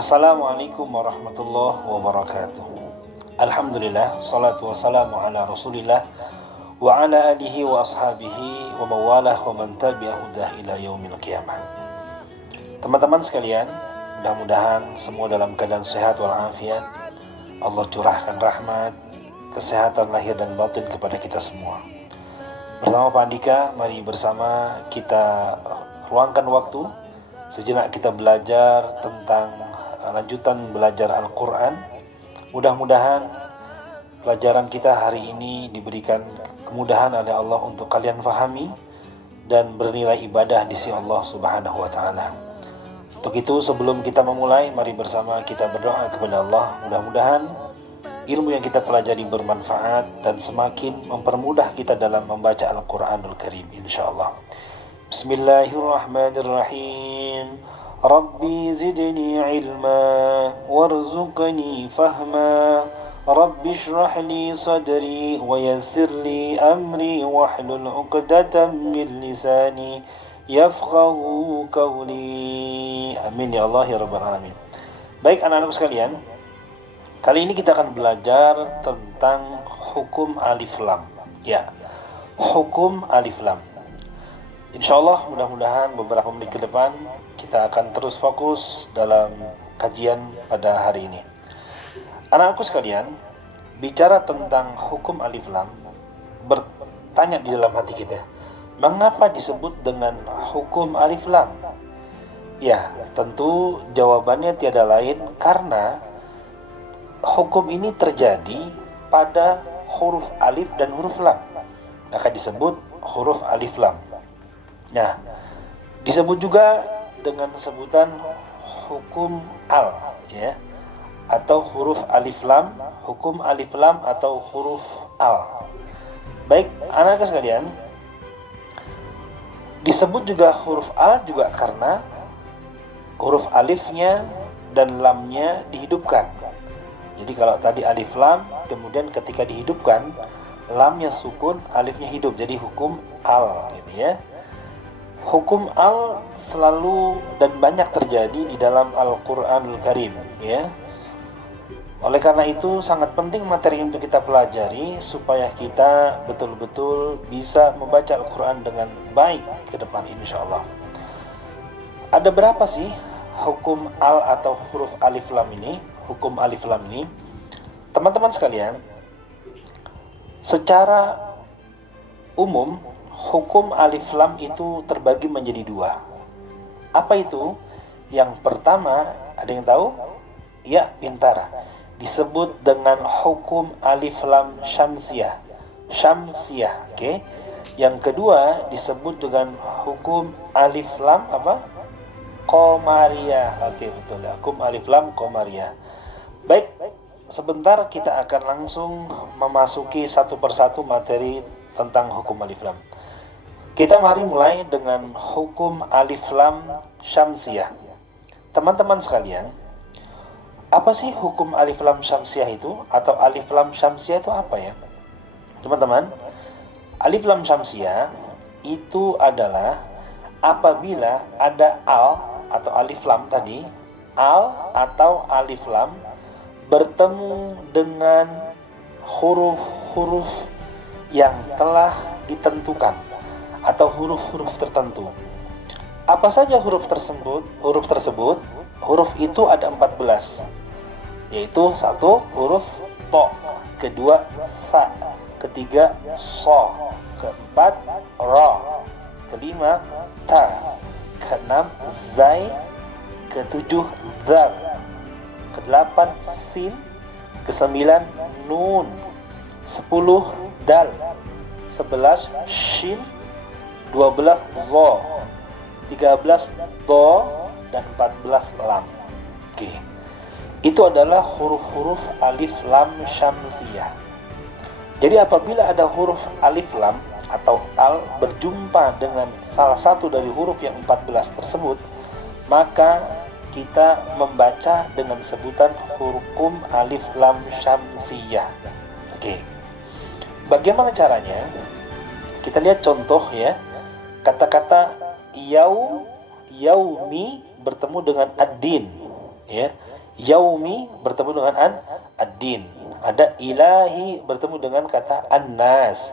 Assalamualaikum warahmatullahi wabarakatuh. Alhamdulillah, salatu wassalamu ala rasulillah wa ala alihi wa ashabihi wa mawalah wa man tabi'ahudah ila yaumil qiyamah. Teman-teman sekalian, mudah-mudahan semua dalam keadaan sehat walafiat. Allah curahkan rahmat, kesehatan lahir dan batin kepada kita semua. Bersama Pak Andika, mari bersama kita luangkan waktu sejenak kita belajar tentang lanjutan belajar Al-Quran. Mudah-mudahan pelajaran kita hari ini diberikan kemudahan oleh Allah untuk kalian fahami dan bernilai ibadah di sisi Allah Subhanahu wa Ta'ala. Untuk itu, sebelum kita memulai, mari bersama kita berdoa kepada Allah. Mudah-mudahan ilmu yang kita pelajari bermanfaat dan semakin mempermudah kita dalam membaca Al-Quranul Karim, insyaAllah. Bismillahirrahmanirrahim. Rabbi zidni ilma warzuqni fahma. Rabbi shrah li sadri wa yassir li amri wahlul 'uqdatam min lisani yafqahu qawli. Amin ya Allah ya rabbal alamin. Baik anak-anakku sekalian, kali ini kita akan belajar tentang hukum alif lam. Ya, hukum alif lam. Insyaallah mudah-mudahan beberapa menit ke depan kita akan terus fokus dalam kajian pada hari ini. Anak-anakku sekalian, bicara tentang hukum alif lam, bertanya di dalam hati kita, mengapa disebut dengan hukum alif lam? Ya, tentu jawabannya tiada lain karena hukum ini terjadi pada huruf alif dan huruf lam, maka disebut huruf alif lam. Nah, disebut juga dengan sebutan hukum al, ya, atau huruf alif lam, hukum alif lam atau huruf al. Baik, anak-anak sekalian, disebut juga huruf al juga karena huruf alifnya dan lamnya dihidupkan. Jadi kalau tadi alif lam, kemudian ketika dihidupkan, lamnya sukun, alifnya hidup, jadi hukum al, gitu ya. Hukum al selalu dan banyak terjadi di dalam Al-Quranul Karim, ya. Oleh karena itu sangat penting materi untuk kita pelajari supaya kita betul-betul bisa membaca Al-Quran dengan baik ke depan insyaallah. Ada berapa sih hukum al atau huruf alif lam ini? Hukum alif lam ini, teman-teman sekalian, secara umum hukum alif lam itu terbagi menjadi dua. Apa itu? Yang pertama, ada yang tahu? Ya, pintar. Disebut dengan hukum alif lam syamsiyah. Syamsiyah, oke. Yang kedua disebut dengan hukum alif lam apa? Qamariyah. Oke, betul ya. Hukum alif lam qamariyah. Baik, sebentar kita akan langsung memasuki satu persatu materi tentang hukum alif lam. Kita mari mulai dengan hukum alif lam syamsiyah. Teman-teman sekalian, apa sih hukum alif lam syamsiyah itu? Atau alif lam syamsiyah itu apa ya? Teman-teman, alif lam syamsiyah itu adalah apabila ada al atau alif lam tadi, al atau alif lam bertemu dengan huruf-huruf yang telah ditentukan atau huruf-huruf tertentu. Apa saja huruf tersebut? Huruf itu ada 14, yaitu satu huruf to, kedua sa, ketiga so, keempat ra, kelima ta, keenam zai, ketujuh zal, kedelapan sin, kesembilan nun, 10 dal, 11 shin, 12 dha, 13 do, dan 14 lam. Oke. Itu adalah huruf-huruf alif lam syamsiyah. Jadi apabila ada huruf alif lam atau al berjumpa dengan salah satu dari huruf yang 14 tersebut, maka kita membaca dengan sebutan hukum alif lam syamsiyah. Oke. Bagaimana caranya? Kita lihat contoh ya. Kata-kata yaumi bertemu dengan ad-din, ya. Yaumi bertemu dengan ad-din. Ada ilahi bertemu dengan kata an-nas.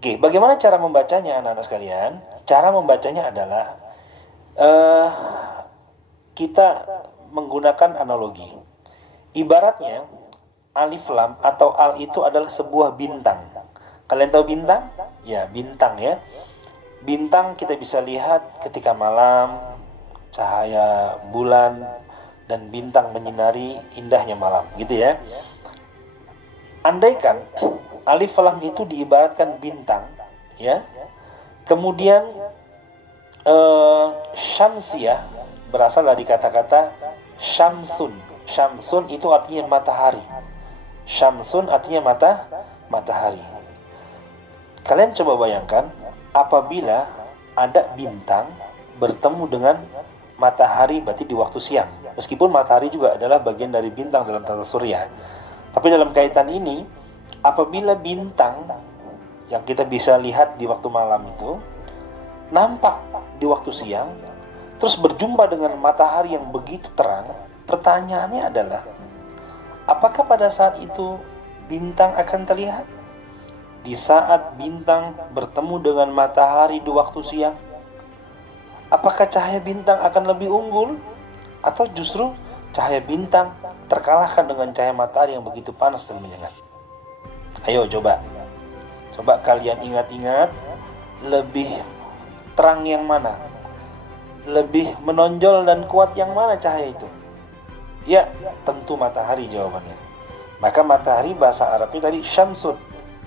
Oke, bagaimana cara membacanya anak-anak sekalian? Cara membacanya adalah kita menggunakan analogi. Ibaratnya alif lam atau al itu adalah sebuah bintang. Kalian tahu bintang? Ya, bintang ya. Bintang kita bisa lihat ketika malam, cahaya bulan dan bintang menyinari indahnya malam, gitu ya. Andaikan alif lam itu diibaratkan bintang, ya. Kemudian syamsiyah berasal dari kata-kata syamsun. Syamsun itu artinya matahari. Syamsun artinya matahari. Kalian coba bayangkan apabila ada bintang bertemu dengan matahari, berarti di waktu siang. Meskipun matahari juga adalah bagian dari bintang dalam tata surya. Tapi dalam kaitan ini, apabila bintang yang kita bisa lihat di waktu malam itu nampak di waktu siang, terus berjumpa dengan matahari yang begitu terang, pertanyaannya adalah, apakah pada saat itu bintang akan terlihat? Di saat bintang bertemu dengan matahari di waktu siang, apakah cahaya bintang akan lebih unggul? Atau justru cahaya bintang terkalahkan dengan cahaya matahari yang begitu panas dan menyengat? Ayo coba kalian ingat-ingat, lebih terang yang mana? Lebih menonjol dan kuat yang mana cahaya itu? Ya, tentu matahari jawabannya. Maka matahari bahasa Arabnya tadi syamsun,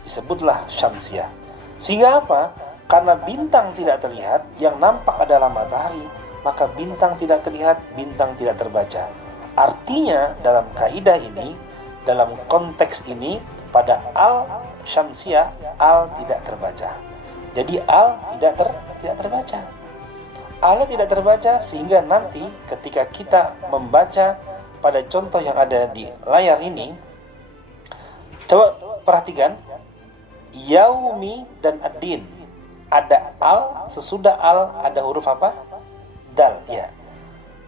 disebutlah syamsiyah. Sehingga apa? Karena bintang tidak terlihat, yang nampak adalah matahari, maka bintang tidak terlihat, bintang tidak terbaca. Artinya dalam kaidah ini, dalam konteks ini, pada al-syamsiyah, al tidak terbaca. Jadi al tidak terbaca. Al tidak terbaca sehingga nanti ketika kita membaca pada contoh yang ada di layar ini, coba perhatikan, yaumi dan ad-din. Ada al, sesudah al ada huruf apa? Dal, ya.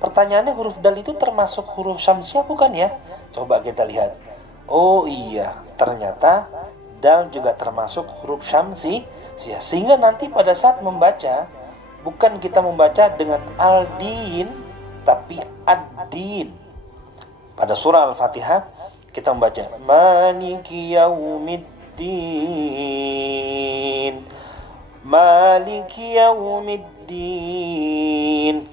Pertanyaannya, huruf dal itu termasuk huruf syamsiyah bukan ya? Coba kita lihat. Oh iya, ternyata dal juga termasuk huruf syamsiyah. Sehingga nanti pada saat membaca, bukan kita membaca dengan al-din, tapi ad-din. Pada surah Al-Fatihah kita membaca Maliki yaumiddin, Maliki yaumiddin.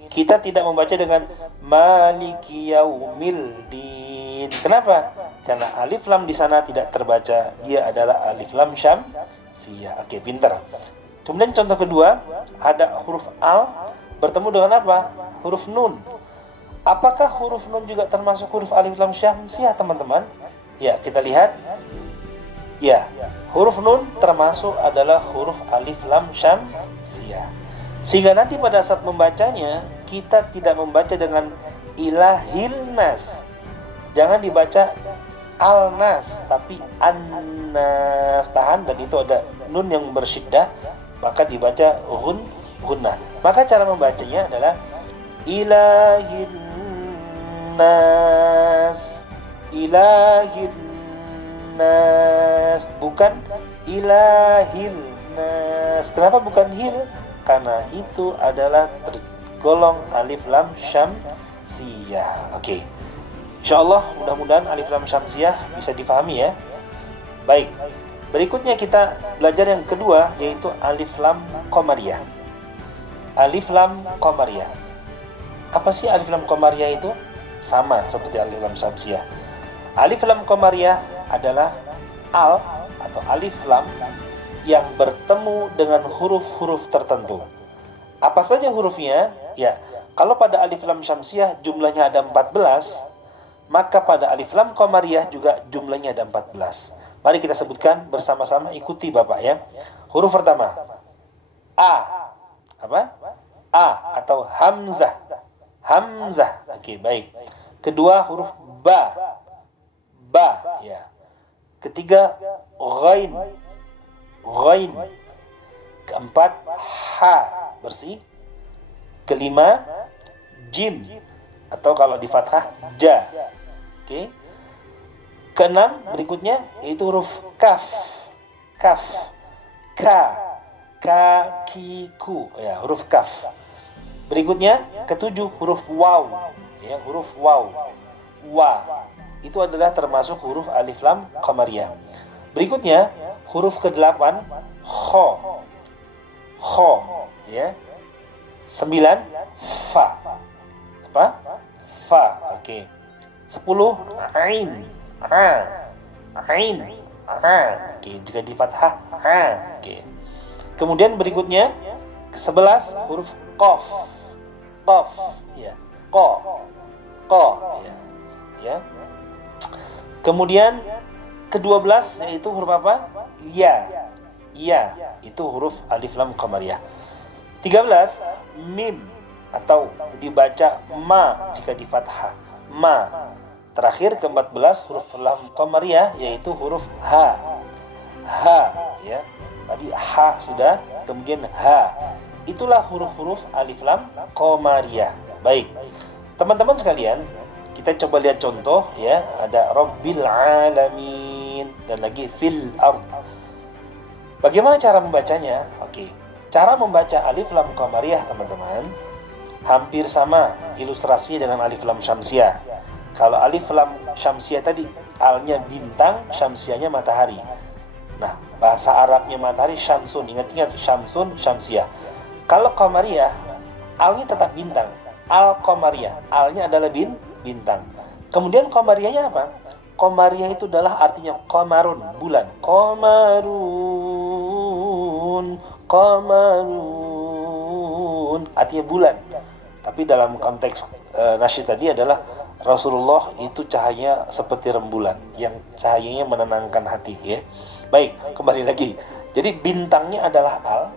Kita tidak membaca dengan Maliki yaumildin. Kenapa? Karena alif lam di sana tidak terbaca. Dia adalah alif lam syamsiyah. Oke, pintar. Kemudian contoh kedua, ada huruf al bertemu dengan apa? Huruf nun. Apakah huruf nun juga termasuk huruf alif lam syamsiyah, teman-teman? Ya, kita lihat. Ya, huruf nun termasuk adalah huruf alif lam syamsiyah. Sehingga nanti pada saat membacanya, kita tidak membaca dengan ilahil nas. Jangan dibaca al-nas, tapi an-nas. Tahan, dan itu ada nun yang bersyiddah, maka dibaca gunnah. Maka cara membacanya adalah ilahin nas, ilahin nas, bukan ilahil nas. Kenapa bukan hil? Karena itu adalah tergolong alif lam syamsiyah. Oke. Insyaallah mudah-mudahan alif lam syamsiyah bisa difahami ya. Baik. Berikutnya kita belajar yang kedua, yaitu alif lam qamariyah. Alif lam qamariyah. Apa sih alif lam qamariyah itu? Sama seperti alif lam syamsiyah. Alif lam qamariyah adalah al atau alif lam yang bertemu dengan huruf-huruf tertentu. Apa saja hurufnya? Ya, kalau pada alif lam syamsiyah jumlahnya ada 14, maka pada alif lam qamariyah juga jumlahnya ada 14. Mari kita sebutkan bersama-sama, ikuti Bapak ya. Huruf pertama, A. Apa? A atau hamzah. Hamzah. Oke, baik. Kedua huruf ba. Ba, ya. Ketiga ghain. Ghain. Keempat ha, bersih. Kelima jim. atau kalau di fathah ja. Oke. Keenam berikutnya yaitu huruf kaf. Kaf. Ka. Kakiku. Ya, huruf kaf. Berikutnya ketujuh huruf waw. Ya, huruf waw. Wa. Itu adalah termasuk huruf alif lam qamariyah. Berikutnya huruf ke-8 kho. Kho, ya. 9 fa. Apa? Fa. Oke. 10 ain. Ain. Oke, jika di fathah Oke. Kemudian berikutnya 11 huruf qaf. Qaf, ya. Qa, ya. Ya. Kemudian ke-12 yaitu huruf apa? Ya. Ya, itu huruf alif lam qamariyah. 13 mim atau dibaca ma jika di fathah. Ma. Terakhir ke-14 huruf lam qamariyah yaitu huruf ha. Ha, ya. Tadi ha sudah, kemudian ha. Itulah huruf-huruf alif lam qamariyah. Baik. Teman-teman sekalian, kita coba lihat contoh ya. Ada Rabbil alamin dan lagi fil ard. Bagaimana cara membacanya? Oke. Cara membaca alif lam qamariyah, teman-teman, hampir sama ilustrasinya dengan alif lam syamsiyah. Kalau alif lam syamsiyah tadi alnya bintang, syamsiyahnya matahari. Nah, bahasa Arabnya matahari syamsun. Ingat-ingat syamsun, syamsiyah. Kalau qamariyah, alnya tetap bintang. Al-qamariyah, alnya adalah bintang. Kemudian qamariyahnya apa? Qamariyah itu adalah artinya qamarun, bulan. Qamarun, artinya bulan. Tapi dalam konteks nasyid tadi adalah Rasulullah itu cahayanya seperti rembulan yang cahayanya menenangkan hati, ya. Baik, kembali lagi. Jadi bintangnya adalah al,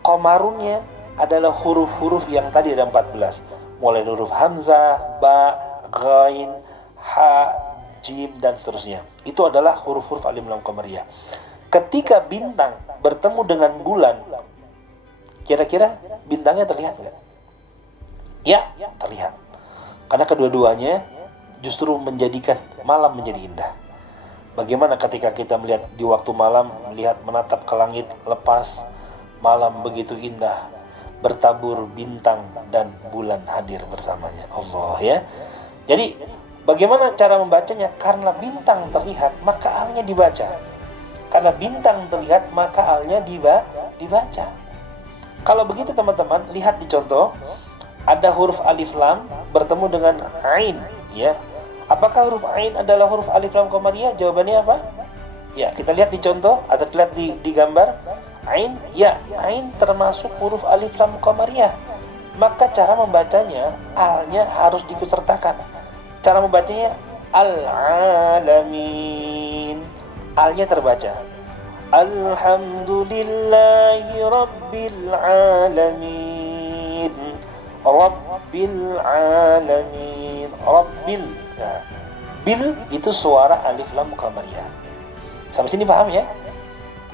qamarunnya adalah huruf-huruf yang tadi ada 14. Mulai huruf hamzah, ba, ghain, ha, jim dan seterusnya. Itu adalah huruf-huruf alif lam qamariyah. Ketika bintang bertemu dengan bulan, kira-kira bintangnya terlihat nggak? Ya, terlihat. Karena kedua-duanya justru menjadikan malam menjadi indah. Bagaimana ketika kita melihat di waktu malam, melihat menatap ke langit lepas, malam begitu indah, bertabur bintang dan bulan hadir bersamanya. Allah, ya. Jadi bagaimana cara membacanya? Karena bintang terlihat, maka alnya dibaca. Karena bintang terlihat, maka alnya dibaca. Kalau begitu teman-teman, lihat di contoh. Ada huruf alif lam bertemu dengan ain, ya. Apakah huruf ain adalah huruf alif lam qamariyah? Jawabannya apa? Ya, kita lihat di contoh atau lihat di gambar. Ain, ya, ain termasuk huruf alif lam qamariyah. Maka cara membacanya, alnya harus diikutsertakan. Cara membacanya al-alamin. Alnya terbaca. Alhamdulillahi rabbil alamin. Rabbil alamin. Rabbil. Nah, bil itu suara alif lam qamariyah. Sampai sini paham ya?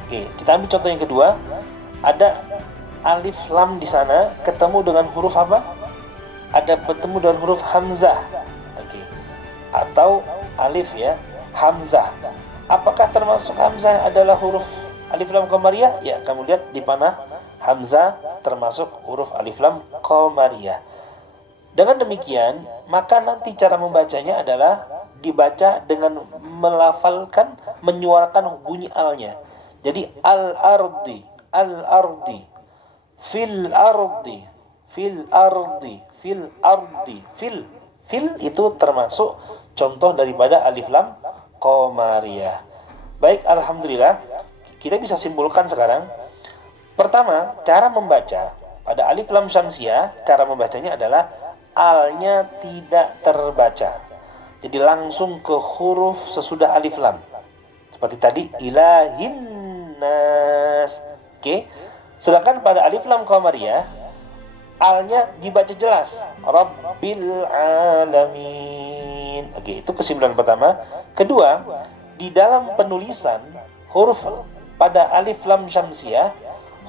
Oke, kita ambil contoh yang kedua. Ada alif lam di sana ketemu dengan huruf apa? Ada bertemu dengan huruf hamzah. Oke. Atau alif, ya, hamzah. Apakah termasuk hamzah adalah huruf alif lam qamariyah? Ya, kamu lihat di panah hamzah termasuk huruf alif lam qamariyah. Dengan demikian, maka nanti cara membacanya adalah dibaca dengan melafalkan, menyuarakan bunyi alnya. Jadi al-ardi, al-ardi, fil ardi, fil ardi, fil ardi, fil itu termasuk contoh daripada alif lam qamariyah. Baik, alhamdulillah, kita bisa simpulkan sekarang. Pertama, cara membaca pada alif lam syamsiyah, cara membacanya adalah alnya tidak terbaca. Jadi langsung ke huruf sesudah alif lam. Seperti tadi, ilahin nas. Oke. Sedangkan pada alif lam qamariyah, alnya dibaca jelas. Rabbil alamin. Oke, itu kesimpulan pertama. Kedua, di dalam penulisan huruf pada alif lam syamsiyah,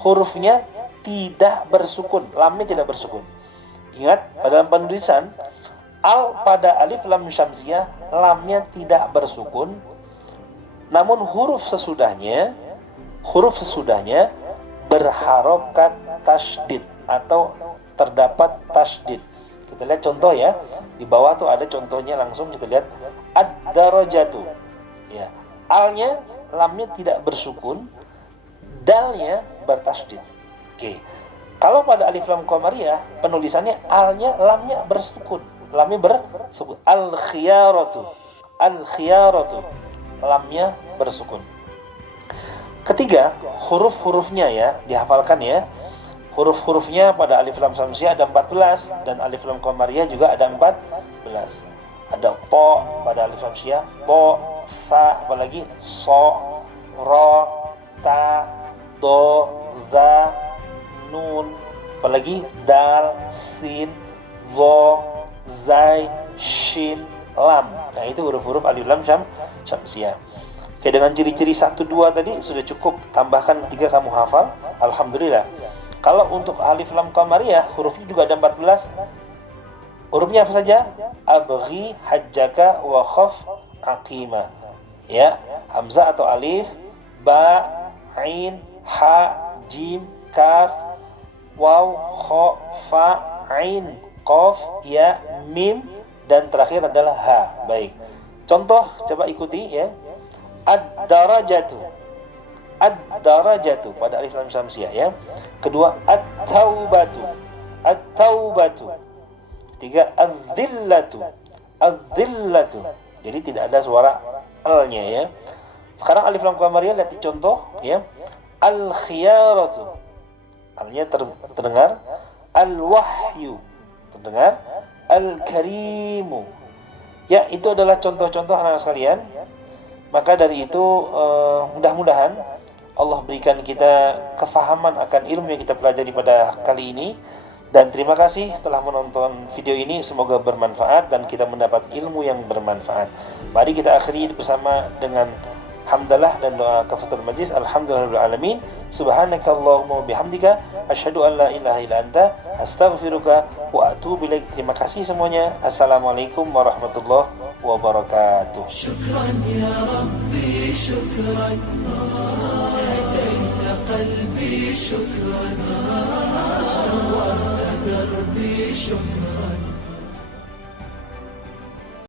hurufnya tidak bersukun, lamnya tidak bersukun. Ingat, pada dalam penulisan Al pada alif lam syamsiyah, lamnya tidak bersukun, namun huruf sesudahnya berharokat tasydid atau terdapat tasydid. Kita lihat contoh ya. Di bawah tuh ada contohnya langsung, kita lihat ad-darajatu. Ya, alnya lamnya tidak bersukun, dalnya bertasydid. Oke. Kalau pada alif lam qamariyah penulisannya alnya lamnya bersukun. Lamnya bersukun. Al-khiyaratu. Lamnya bersukun. Ketiga, huruf-hurufnya ya, dihafalkan ya. Huruf-hurufnya pada alif lam syamsiyah ada 14 dan alif lam qamariyah juga ada 14. Ada po pada alif syamsiyah, po, sa, apalagi so, ro, ta, do, za, nun, apalagi dal, sin, zo, zai, shin, lam. Nah, itu huruf-huruf alif lam syamsiyah. Oke, dengan ciri-ciri 1, 2 tadi sudah cukup. Tambahkan 3 kamu hafal. Alhamdulillah. Kalau untuk alif lam qamariyah hurufnya juga ada 14. Hurufnya apa saja? Abghi hajjaka wa khaf aqima. Ya, hamzah atau alif, ba, ain, ha, jim, kaf, waw, kha, fa, ain, qaf, ya, mim, dan terakhir adalah ha. Baik. Contoh coba ikuti ya. Ad-darajatu pada alif lam syamsiyah ya. Kedua at-taubatu. Ketiga az-zillatu. Jadi tidak ada suara l-nya ya. Sekarang alif lam qamariyah, lihat di contoh ya. Al-khiyaratu, l-nya terdengar. Al-wahyu terdengar. Al-karimu. Ya, itu adalah contoh-contoh anak sekalian. Maka dari itu mudah-mudahan Allah berikan kita kefahaman akan ilmu yang kita pelajari pada kali ini. Dan terima kasih telah menonton video ini. Semoga bermanfaat dan kita mendapat ilmu yang bermanfaat. Mari kita akhiri bersama dengan hamdalah dan doa kafaratul majlis. Alhamdulillahirabbil alamin. Subhanakallahumma bihamdika asyhadu an la ilaha illa anta astaghfiruka wa atubu ilaik. Terima kasih semuanya. Assalamualaikum warahmatullahi wabarakatuh. Syukran ya Rabbi, syukran. Hadaita qalbi, syukran. Nawwarta darbi, syukran.